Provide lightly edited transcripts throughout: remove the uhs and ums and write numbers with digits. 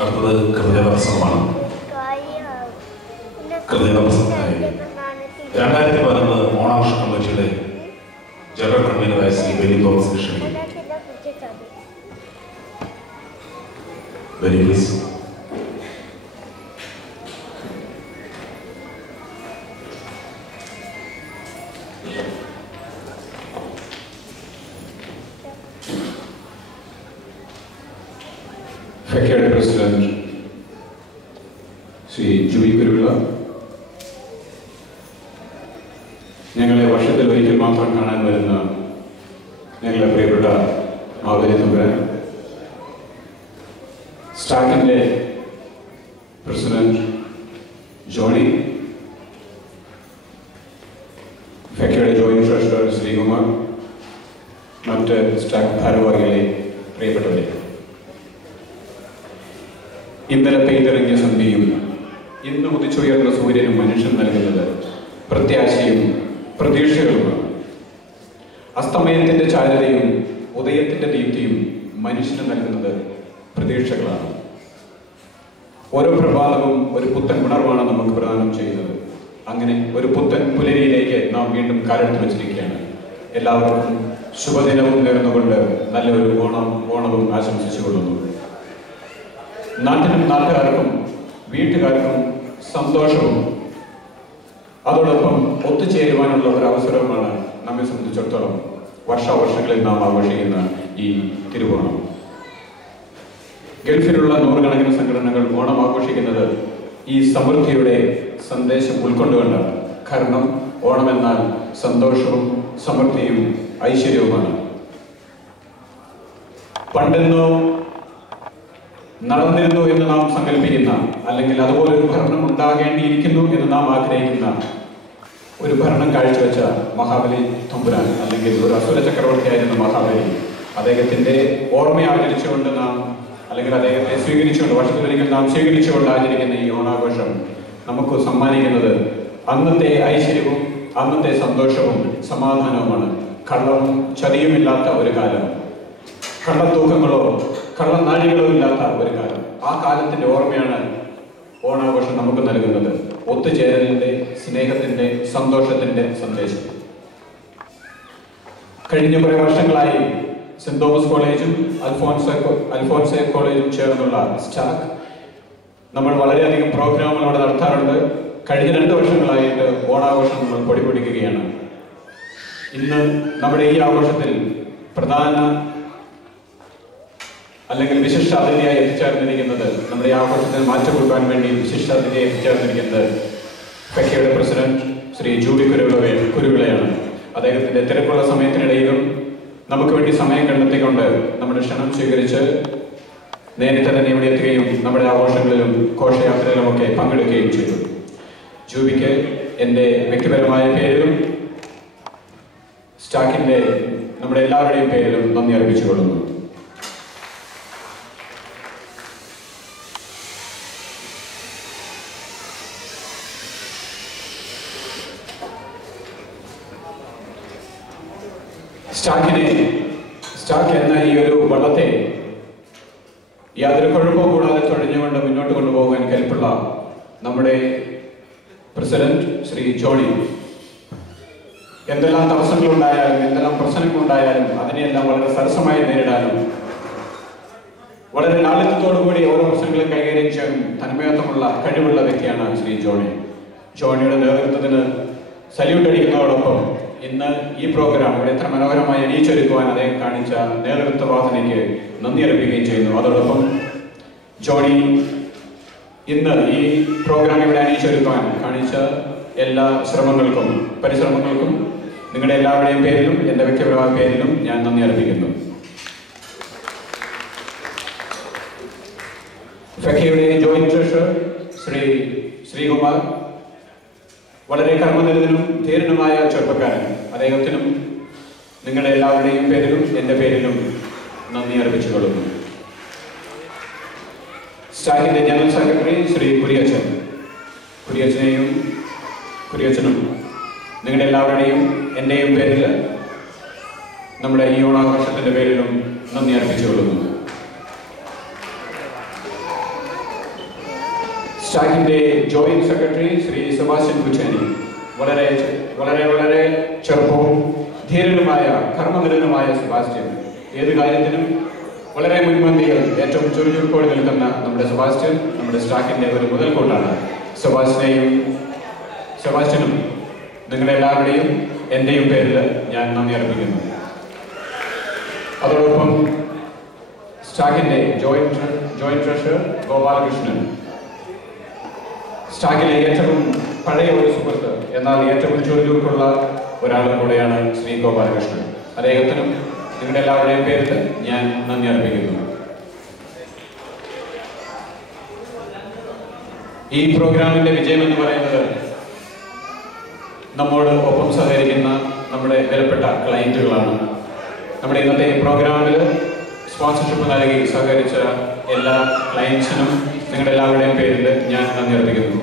അടുത്തത് കൃതജ്ഞതാപ്രസംഗമാണ്. കൃതജ്ഞതാപ്രസംഗത്തിനായി 2011 ഓണാഘോഷ കമ്മിറ്റിയുടെ ജനറൽ കൺവീനറായ ശ്രീ ബെനി തോമസ് ക്ഷണിക്കുന്നു. ബെനി പ്ലീസ്. ഫെക്കയുടെ പ്രസിഡന്റ് ശ്രീ ജൂബി കുരുവിള, ഞങ്ങളെ വർഷത്തിൽ ഒരിക്കൽ മാത്രം കാണാൻ വരുന്ന ഞങ്ങളെ പ്രിയപ്പെട്ട മാവേലി തമ്പുരാൻ, സ്റ്റാക്കിൻ്റെ പ്രസിഡന്റ് ജോണി, ഫെക്കയുടെ ജോയിന്റ് ട്രഷറർ ശ്രീകുമാർ, മറ്റ് സ്റ്റാക്ക് ഭാരവാഹികളെ, പ്രിയപ്പെട്ടവരെ, ഇന്നലെ പെയ്തിറങ്ങിയ സന്ധ്യയും ഇന്ന് ഉദിച്ചുയർന്ന സൂര്യനും മനുഷ്യൻ നൽകുന്നത് പ്രത്യാശയും പ്രതീക്ഷകളുമാണ്. അസ്തമയത്തിന്റെ ചാരുതയും ഉദയത്തിന്റെ ദീപ്തിയും മനുഷ്യന് നൽകുന്നത് പ്രതീക്ഷകളാണ്. ഓരോ പ്രഭാതവും ഒരു പുത്തൻ ഉണർവാണ് നമുക്ക് പ്രദാനം ചെയ്യുന്നത്. അങ്ങനെ ഒരു പുത്തൻ പുലരിയിലേക്ക് നാം വീണ്ടും കാലെടുത്ത് വെച്ചിരിക്കുകയാണ്. എല്ലാവർക്കും ശുഭദിനവും നേർന്നുകൊണ്ട് നല്ലൊരു ഓണവും ആശംസിച്ചുകൊള്ളുന്നു. നാട്ടിനും നാട്ടുകാർക്കും വീട്ടുകാർക്കും സന്തോഷവും അതോടൊപ്പം ഒത്തുചേരുവാനുള്ള ഒരു അവസരവുമാണ് നമ്മെ സംബന്ധിച്ചിടത്തോളം വർഷാവർഷങ്ങളിൽ നാം ആഘോഷിക്കുന്ന ഈ തിരുവോണം. ഗൾഫിലുള്ള നൂറുകണക്കിന് സംഘടനകൾ ഓണം ആഘോഷിക്കുന്നത് ഈ സമൃദ്ധിയുടെ സന്ദേശം ഉൾക്കൊണ്ടുകൊണ്ടാണ്. കാരണം ഓണം എന്നാൽ സന്തോഷവും സമൃദ്ധിയും ഐശ്വര്യവുമാണ്. പണ്ടെന്നോ നടന്നിരുന്നു എന്ന് നാം സങ്കല്പിക്കുന്ന, അല്ലെങ്കിൽ അതുപോലെ ഒരു ഭരണം ഉണ്ടാകേണ്ടിയിരിക്കുന്നു എന്ന് നാം ആഗ്രഹിക്കുന്ന ഒരു ഭരണം കാഴ്ചവെച്ച മഹാബലി തമ്പുരാൻ, അല്ലെങ്കിൽ ഒരു അസുര ചക്രവർത്തിയായിരുന്ന മഹാബലി, അദ്ദേഹത്തിന്റെ ഓർമ്മ ആചരിച്ചുകൊണ്ട് നാം, അല്ലെങ്കിൽ അദ്ദേഹത്തെ സ്വീകരിച്ചുകൊണ്ട് വർഷത്തിലൊരിക്കൽ നാം സ്വീകരിച്ചുകൊണ്ട് ആചരിക്കുന്ന ഈ ഓണാഘോഷം നമുക്ക് സമ്മാനിക്കുന്നത് അന്നത്തെ ഐശ്വര്യവും അന്നത്തെ സന്തോഷവും സമാധാനവുമാണ്. കള്ളവും ചതിയുമില്ലാത്ത ഒരു കാലം, കള്ളത്തൂക്കങ്ങളോ കള്ളനാഴികളോ ഇല്ലാത്ത ഒരു കാലം. ആ കാലത്തിന്റെ ഓർമ്മയാണ് ഓണാഘോഷം നമുക്ക് നൽകുന്നത്. ഒത്തുചേരലിന്റെ, സ്നേഹത്തിന്റെ, സന്തോഷത്തിന്റെ സന്ദേശം. കഴിഞ്ഞ കുറെ വർഷങ്ങളായി സെന്റ് തോമസ് കോളേജും അൽഫോൻസെ കോളേജും ചേർന്നുള്ള സ്റ്റാക്ക് നമ്മൾ വളരെയധികം പ്രോഗ്രാമുകൾ അവിടെ നടത്താറുണ്ട്. കഴിഞ്ഞ 2 വർഷങ്ങളായിട്ട് ഓണാഘോഷം നമ്മൾ പൊടിപൊടിക്കുകയാണ്. ഇന്ന് നമ്മുടെ ഈ ആഘോഷത്തിൽ പ്രധാന അല്ലെങ്കിൽ വിശിഷ്ടാതിഥിയായി എത്തിച്ചേർന്നിരിക്കുന്നത്, നമ്മുടെ ഈ ആഘോഷത്തിന് മാറ്റം കൊടുക്കാൻ വേണ്ടി വിശിഷ്ടാതിഥിയായി എത്തിച്ചേർന്നിരിക്കുന്നത് ഫെക്കയുടെ പ്രസിഡന്റ് ശ്രീ ജൂബി കുരുവിളയാണ്. അദ്ദേഹത്തിന്റെ തിരക്കുള്ള സമയത്തിനിടയിലും നമുക്ക് വേണ്ടി സമയം കണ്ടെത്തിക്കൊണ്ട് നമ്മുടെ ക്ഷണം സ്വീകരിച്ച് നേരത്തെ തന്നെ ഇവിടെ എത്തുകയും നമ്മുടെ ആഘോഷങ്ങളിലും ഘോഷയാത്രയിലുമൊക്കെ പങ്കെടുക്കുകയും ചെയ്തു. ജൂബിക്ക് എൻ്റെ വ്യക്തിപരമായ പേരിലും സ്റ്റാക്കിന്റെ നമ്മുടെ എല്ലാവരുടെയും പേരിലും നന്ദി അർപ്പിച്ചുകൊള്ളുന്നു. സ്റ്റാക്ക് എന്ന ഈ ഒരു വള്ളത്തെ യാതൊരു കുഴപ്പവും കൂടാതെ തുഴഞ്ഞുകൊണ്ട് മുന്നോട്ട് കൊണ്ടുപോകാൻ കെൽപ്പുള്ള നമ്മുടെ പ്രസിഡന്റ് ശ്രീ ജോണി, എന്തെല്ലാം തടസ്സങ്ങളുണ്ടായാലും എന്തെല്ലാം പ്രശ്നങ്ങളുണ്ടായാലും അതിനെയെല്ലാം വളരെ സരസമായി നേരിടാനും വളരെ ലാളിത്യത്തോടുകൂടി ഓരോ പ്രശ്നങ്ങളും കൈകാര്യം ചെയ്യാൻ തന്മയത്വമുള്ള കഴിവുള്ള വ്യക്തിയാണ് ശ്രീ ജോണി. ജോണിയുടെ നേതൃത്വത്തിന് സല്യൂട്ട് അടിക്കുന്നതോടൊപ്പം ഇന്ന് ഈ പ്രോഗ്രാം ഇവിടെ എത്ര മനോഹരമായി അണിയിച്ചൊരുക്കുവാൻ അദ്ദേഹം കാണിച്ച നേതൃത്വവാസനയ്ക്ക് നന്ദി അർപ്പിക്കുകയും ചെയ്യുന്നു. അതോടൊപ്പം ജോണി ഇന്ന് ഈ പ്രോഗ്രാം ഇവിടെ അണിയിച്ചൊരുക്കുവാൻ കാണിച്ച എല്ലാ പരിശ്രമങ്ങൾക്കും നിങ്ങളുടെ എല്ലാവരുടെയും പേരിലും എൻ്റെ വ്യക്തിപരമായ പേരിലും ഞാൻ നന്ദി അർപ്പിക്കുന്നു. ഫെക്കയുടെ ജോയിന്റ് ട്രഷറർ ശ്രീ ശ്രീകുമാർ, വളരെ കർമ്മനിരതനും ധീരനുമായ ചെറുപ്പക്കാരൻ, അദ്ദേഹത്തിനും നിങ്ങളുടെ എല്ലാവരുടെയും പേരിലും എൻ്റെ പേരിലും നന്ദി അർപ്പിച്ചുകൊള്ളുന്നു. സ്റ്റാക്കിന്റെ ജനറൽ സെക്രട്ടറി ശ്രീ കുര്യച്ചനും നിങ്ങളുടെ എല്ലാവരുടെയും എൻ്റെയും പേരിൽ നമ്മുടെ ഈ ഓണാഘോഷത്തിന്റെ പേരിലും നന്ദി അർപ്പിച്ചുകൊള്ളുന്നു. സ്റ്റാക്കിൻ്റെ ജോയിന്റ് സെക്രട്ടറി ശ്രീ സെബാസ്റ്റ്യൻ കുച്ചാനി, വളരെ വളരെ വളരെ ചെറുപ്പവും ധീരനുമായ കർമ്മനിരതനുമായ സെബാസ്റ്റ്യൻ, ഏത് കാര്യത്തിനും വളരെ മുൻപന്തിയിൽ ഏറ്റവും ചുറുചുറുക്കോടെ നിൽക്കുന്ന നമ്മുടെ സെബാസ്റ്റ്യൻ നമ്മുടെ സ്റ്റാക്കിൻ്റെ ഒരു മുതൽക്കൂട്ടാണ്. സെബാസ്റ്റ്യനും നിങ്ങളുടെ എല്ലാവരുടെയും എൻ്റെയും പേരിൽ ഞാൻ നന്ദി അർപ്പിക്കുന്നു. അതോടൊപ്പം സ്റ്റാക്കിൻ്റെ ജോയിന്റ് ട്രഷറർ ഗോപാലകൃഷ്ണൻ, സ്റ്റാക്കിലെ ഏറ്റവും പഴയ ഒരു സുഹൃത്ത് എന്നാൽ ഏറ്റവും ചുറുചുറുക്കുള്ള ഒരാളും കൂടെയാണ് ശ്രീ ഗോപാലകൃഷ്ണൻ. അദ്ദേഹത്തിനും നിങ്ങളുടെ എല്ലാവരുടെയും പേരിൽ ഞാൻ നന്ദി അർപ്പിക്കുന്നു. ഈ പ്രോഗ്രാമിന്റെ വിജയം എന്ന് പറയുന്നത് നമ്മോട് ഒപ്പം സഹകരിക്കുന്ന നമ്മുടെ വിലപ്പെട്ട ക്ലയന്റുകളാണ്. നമ്മുടെ ഇന്നത്തെ പ്രോഗ്രാമിൽ സ്പോൺസർഷിപ്പ് നൽകി സഹകരിച്ച എല്ലാ ക്ലയൻസിനും നിങ്ങളുടെ എല്ലാവരുടെയും പേരിൽ ഞാൻ നന്ദി അർപ്പിക്കുന്നു.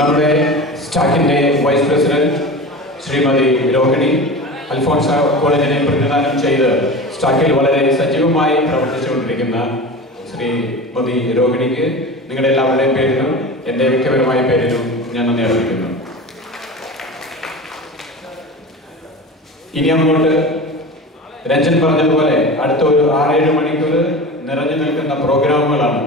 നമ്മുടെ സ്റ്റാക്കിൻ്റെ വൈസ് പ്രസിഡന്റ് ശ്രീമതി രോഹിണി അൽഫോൺസ കോളേജിനെ പ്രതിനിധാനം ചെയ്ത് സ്റ്റാക്കിൽ വളരെ സജീവമായി പ്രവർത്തിച്ചുകൊണ്ടിരിക്കുന്ന ശ്രീമതി രോഹിണിക്ക് നിങ്ങളുടെ എല്ലാവരുടെയും പേരിലും എൻ്റെ വ്യക്തിപരമായ പേരിലും ഞാൻ നന്ദി അറിയിക്കുന്നു. ഇനി അങ്ങോട്ട് രഞ്ജൻ പറഞ്ഞതുപോലെ അടുത്ത ഒരു 6-7 മണിക്കൂർ നിറഞ്ഞു നിൽക്കുന്ന പ്രോഗ്രാമുകളാണ്.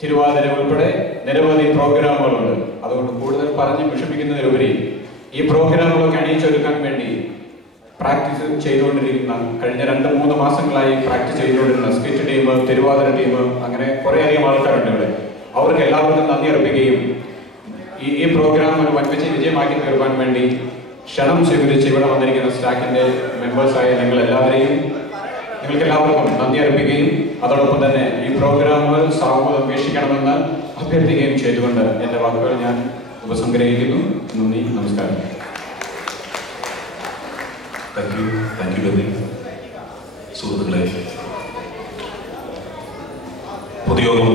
തിരുവാതിര ഉൾപ്പെടെ നിരവധി പ്രോഗ്രാമുകളുണ്ട്. അതുകൊണ്ട് കൂടുതൽ പറഞ്ഞ് വിഷമിക്കുന്നതിലുപരി ഈ പ്രോഗ്രാമുകളൊക്കെ അണിയിച്ചൊരുക്കാൻ വേണ്ടി പ്രാക്ടീസ് ചെയ്തുകൊണ്ടിരിക്കുന്ന കഴിഞ്ഞ 2-3 മാസങ്ങളായി പ്രാക്ടീസ് ചെയ്തുകൊണ്ടിരുന്ന സ്കിറ്റ് ടീം, തിരുവാതിര ടീം, അങ്ങനെ കുറേയധികം ആൾക്കാരുണ്ട് ഇവിടെ. അവർക്ക് എല്ലാവർക്കും നന്ദി അർപ്പിക്കുകയും ഈ പ്രോഗ്രാം ഒരു വൻപിച്ച വിജയമാക്കി തീർക്കാൻ വേണ്ടി ക്ഷണം സ്വീകരിച്ച് ഇവിടെ വന്നിരിക്കുന്ന സ്റ്റാക്കിൻ്റെ മെമ്പേഴ്സായ നിങ്ങൾക്ക് എല്ലാവർക്കും നന്ദി അർപ്പിക്കുകയും അതോടൊപ്പം തന്നെ ഈ പ്രോഗ്രാമുകൾ സാമൂഹികം വീക്ഷിക്കണമെന്ന് അഭ്യർത്ഥിക്കുകയും ചെയ്തുകൊണ്ട് എൻ്റെ വാക്കുകൾ ഞാൻ ഉപസംഗ്രഹിക്കുന്നു. നന്ദി, നമസ്കാരം. Thank you Benny. സുഹൃത്തുക്കളെ, പൊതുയോഗം